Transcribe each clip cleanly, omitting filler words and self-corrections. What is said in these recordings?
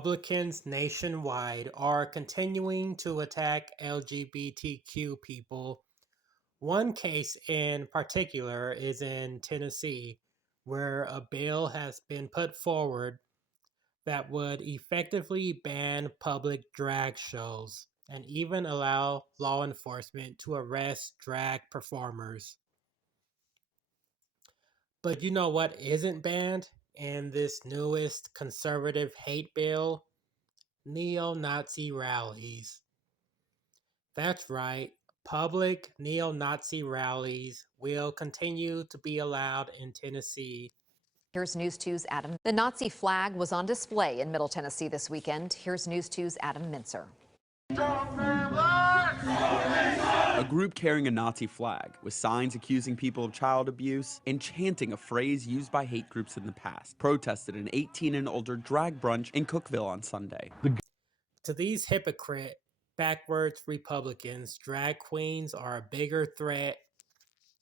Republicans nationwide are continuing to attack LGBTQ people. One case in particular is in Tennessee, where a bill has been put forward that would effectively ban public drag shows and even allow law enforcement to arrest drag performers. But you know what isn't banned in this newest conservative hate bill? Neo Nazi rallies. That's right, public neo Nazi rallies will continue to be allowed in Tennessee. Here's News 2's Adam. The Nazi flag was on display in Middle Tennessee this weekend. Here's News 2's Adam Mincer. A group carrying a Nazi flag, with signs accusing people of child abuse and chanting a phrase used by hate groups in the past, protested an 18 and older drag brunch in Cookeville on Sunday. To these hypocrite, backwards Republicans, drag queens are a bigger threat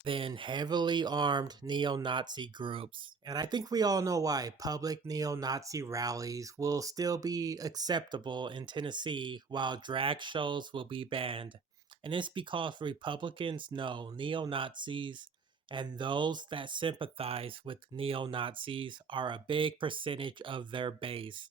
than heavily armed neo-Nazi groups. And I think we all know why public neo-Nazi rallies will still be acceptable in Tennessee while drag shows will be banned. And it's because Republicans know neo-Nazis and those that sympathize with neo-Nazis are a big percentage of their base.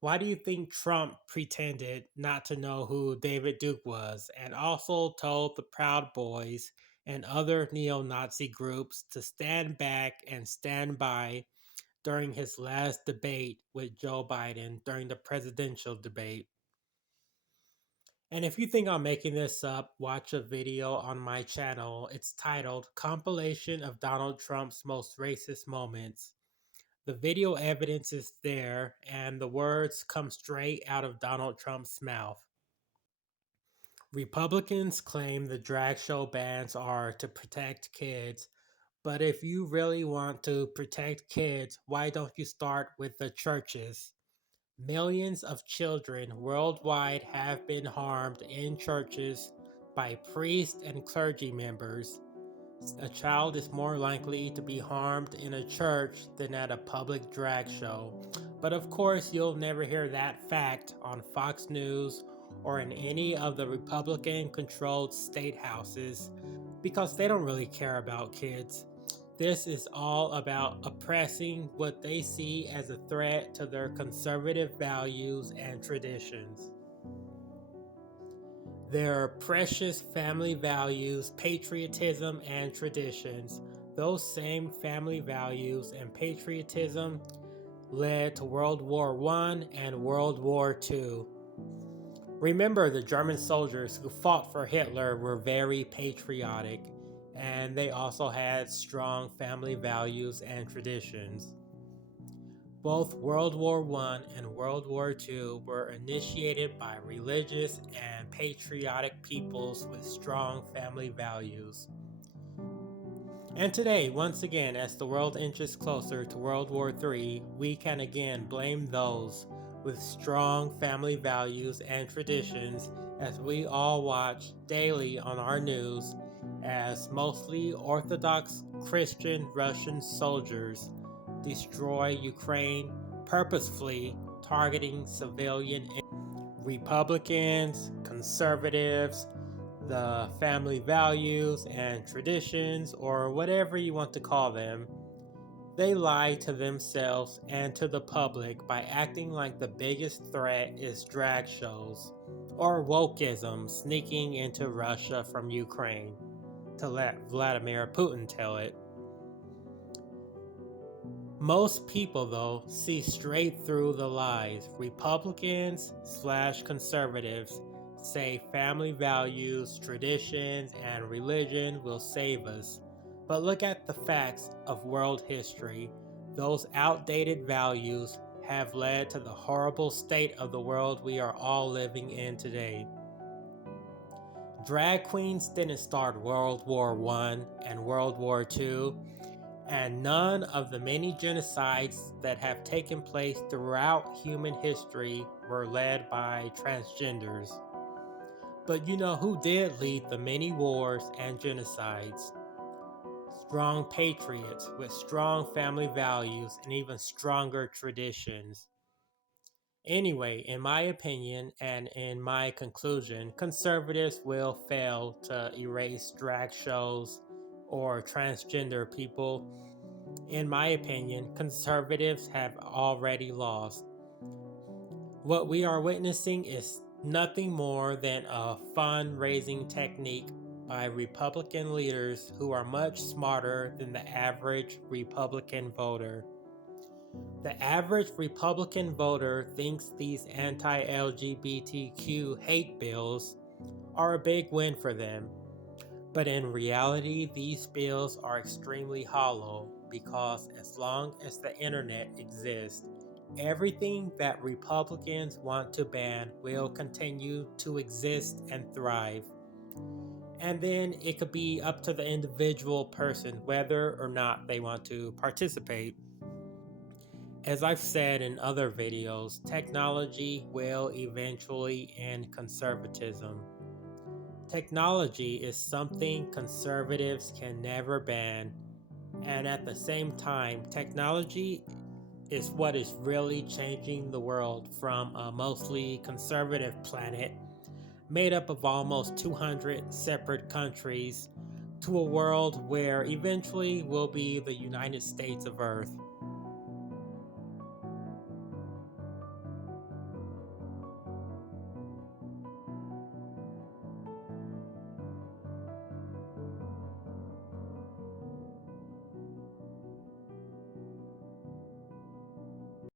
Why do you think Trump pretended not to know who David Duke was and also told the Proud Boys and other neo-Nazi groups to stand back and stand by during his last debate with Joe Biden during the presidential debate? And if you think I'm making this up, watch a video on my channel. It's titled Compilation of Donald Trump's Most Racist Moments. The video evidence is there, and the words come straight out of Donald Trump's mouth. Republicans claim the drag show bans are to protect kids, but if you really want to protect kids, why don't you start with the churches? Millions of children worldwide have been harmed in churches by priests and clergy members. A child is more likely to be harmed in a church than at a public drag show. But of course, you'll never hear that fact on Fox News or in any of the Republican-controlled state houses because they don't really care about kids. This is all about oppressing what they see as a threat to their conservative values and traditions. Their precious family values, patriotism, and traditions. Those same family values and patriotism led to World War I and World War II. Remember, the German soldiers who fought for Hitler were very patriotic, and they also had strong family values and traditions. Both World War I and World War II were initiated by religious and patriotic peoples with strong family values. And today, once again, as the world inches closer to World War III, we can again blame those with strong family values and traditions as we all watch daily on our news as mostly Orthodox Christian Russian soldiers destroy Ukraine, purposefully targeting civilian Republicans, conservatives, the family values and traditions, or whatever you want to call them. They lie to themselves and to the public by acting like the biggest threat is drag shows or wokeism sneaking into Russia from Ukraine, to let Vladimir Putin tell it. Most people, though, see straight through the lies. Republicans/conservatives say family values, traditions, and religion will save us. But look at the facts of world history. Those outdated values have led to the horrible state of the world we are all living in today. Drag queens didn't start World War I and World War II, and none of the many genocides that have taken place throughout human history were led by transgenders. But you know who did lead the many wars and genocides? Strong patriots with strong family values and even stronger traditions. Anyway, in my opinion and in my conclusion, conservatives will fail to erase drag shows or transgender people. In my opinion, conservatives have already lost. What we are witnessing is nothing more than a fundraising technique by Republican leaders who are much smarter than the average Republican voter. The average Republican voter thinks these anti LGBTQ hate bills are a big win for them. But in reality, these bills are extremely hollow because as long as the internet exists, everything that Republicans want to ban will continue to exist and thrive. And then it could be up to the individual person whether or not they want to participate. As I've said in other videos, technology will eventually end conservatism. Technology is something conservatives can never ban, and at the same time, technology is what is really changing the world from a mostly conservative planet made up of almost 200 separate countries to a world where eventually will be the United States of Earth.